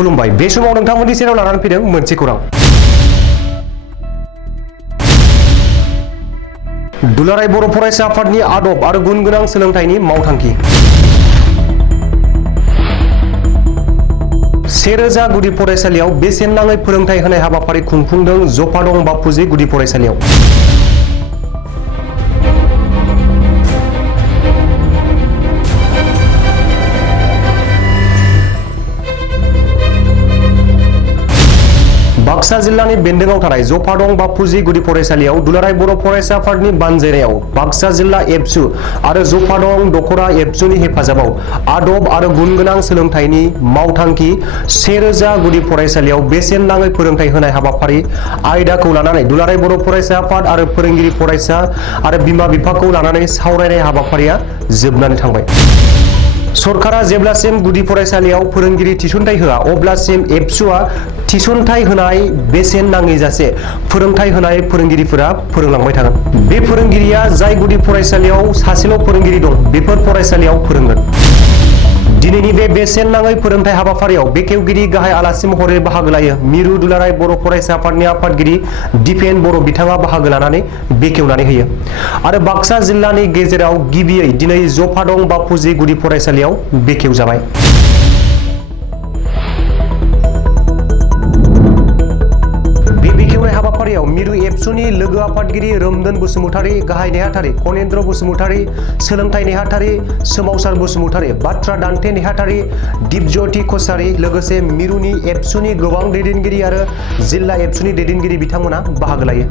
खुलुमबाय बे समाव नोंथांमोननि सेराव लानानै फैदों मोनसे खौरां। दुलाराय बर' फरायसा आफादनि आदब आरो गुन गोनां सोलोंथाइनि मावथांखि। 1000 गुदि फरायसालियाव बेसेन नाङै फोरोंथाय होनाय हाबाफारि खुंफुंदों जफादं बापुजि गुदि फरायसालियाव। बाक्सा जिल्लानि बेन्दोंआव थानाय जफादं बापुजि गुदि फरायसालियाव दुलाराय बर' फरायसा आफादनि बानजायनायाव बाक्सा जिल्ला एबसु आरो जफादं दखरा एबसुनि हेफाजाबाव आदब आरो गुन गोनां सोलोंथाइनि मावथांखि 1000 गुदि फरायसालियाव बेसेन नाङै फोरोंथाय होनाय हाबाफारि आयदाखौ लानानै दुलाराय बर' फरायसा आफाद आरो फोरोंगिरि फरायसा आरो बिमा बिफाखौ लानानै सावरायनाय हाबाफारिया जोबनानै थांबाय। सरकारा जेब्लासिम गुदि फरायसालियाव फोरोंगिरि थिसनथाय होआ अब्लासिम एबसुआ थिसनथाय होनाय बेसेन नाङै जासे फोरोंथाय होनाय फोरोंगिरिफोरा फोरोंलांबाय थागोन। बे फोरोंगिरिया जाय गुदि फरायसालियाव सासेल' फोरोंगिरि दं बेफोर फरायसालियाव फोरोंगोन। दिनैनि बे बेसेन नाङै फोरोंथाय हाबाफारियाव बेखेवगिरि गाहाय आलासि महरै बाहागो लायो मिरु दुलाराय बर' फरायसा आफादनि आफादगिरि दिपेन बर' बिथाङा बाहागो लानानै बेखेवनानै होयो। आरो बाक्सा जिल्लानि गेजेराव गिबियै दिनै जफादं बापुजि गुदि फरायसालियाव बेखेवजाबाय। हाबाफारियाव मिरु एबसुनि लोगो आफादगिरि रोमदोन बसुमतारी, गाहाय नेहाथारि कनेन्द्र बसुमतारी, सोलोंथाइ नेहाथारि सोमावसार बसुमतारी, बाथ्रा दान्थे नेहाथारि दिपज्योति कछारी लोगोसे मिरुनि एबसुनि गोबां दैदेनगिरि आरो जिल्ला एबसुनि दैदेनगिरि बिथांमोना बाहागो लायो।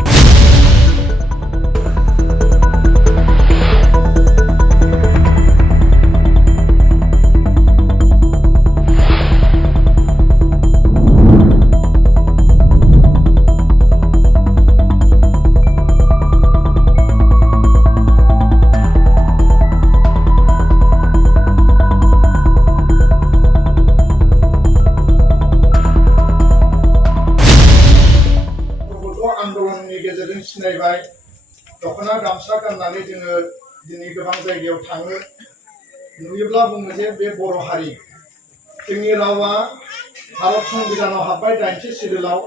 आन्दोलननि गेजेरजों सिनायबाय दखना गामसा गाननानै जोङो दिनै गोबां जायगायाव थाङो नुयोब्ला बुङो जे बे बर' हारि जोंनि रावा भारत संबिधानाव हाबबाय 80 सिडुलाव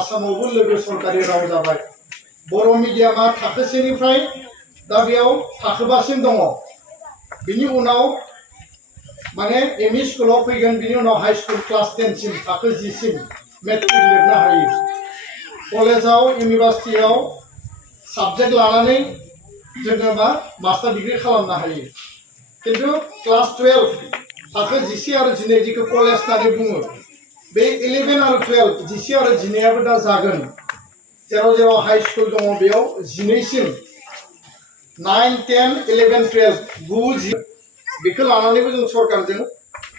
आसामावबो लोगो सरकारि राव जाबाय। बर' मिडियामा थाखो 1निफ्राय दा बेयाव थाखो 5सिम दङ। बिनि उनाव माने एमइ स्कुलाव फैगोन बिनि उनाव हाई स्कुल क्लास 10 सिम थाखो 10 सिम मेट्रिक लिरनो हायो। कलेजाव इउनिभार्सिटियाव साबजेक्ट लानानै जोङो मास्टार डिग्री खालामनो हायो। किन्तु क्लास 12 थाखो 11 आरो 12 जिखौ कलेज होननानै बुङो बे 11 आरो 12 11 आरो 12 दा जागोन। जेराव जेराव हाई स्कुल दङ बेयाव 12 सिम 9, 10, 11, 12 9, 10 बेखौ लानानैबो जों सरकारजों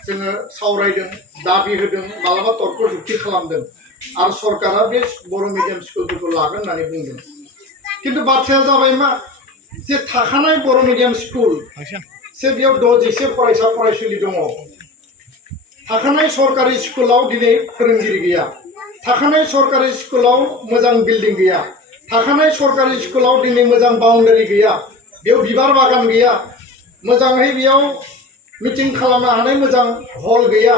जोङो सावरायदों, दाबि होदों, मालाबा तर्क जुक्ति खालामदों आरो सरकारा बे बर' मिडियाम स्कुलफोरखौ लागोन होननानै बुंदों। किन्तु बाथ्राया जाबाय मा जे थाखानाय बर' मिडियाम स्कुल से बेयाव 60 फरायसा फरायसुलि दङ। थाखानाय सरकारि स्कुलाव दिनै फोरोंगिरि गैया। थाखानाय सरकारि स्कुलाव मोजां बिल्डिं गैया। थाखानाय सरकारि स्कुलाव दिनै मोजां बाउन्डारि गैया। बेयाव बिबार बागान गैया। मोजाङै बेयाव मिटिं खालामनो हानाय मोजां हल गैया।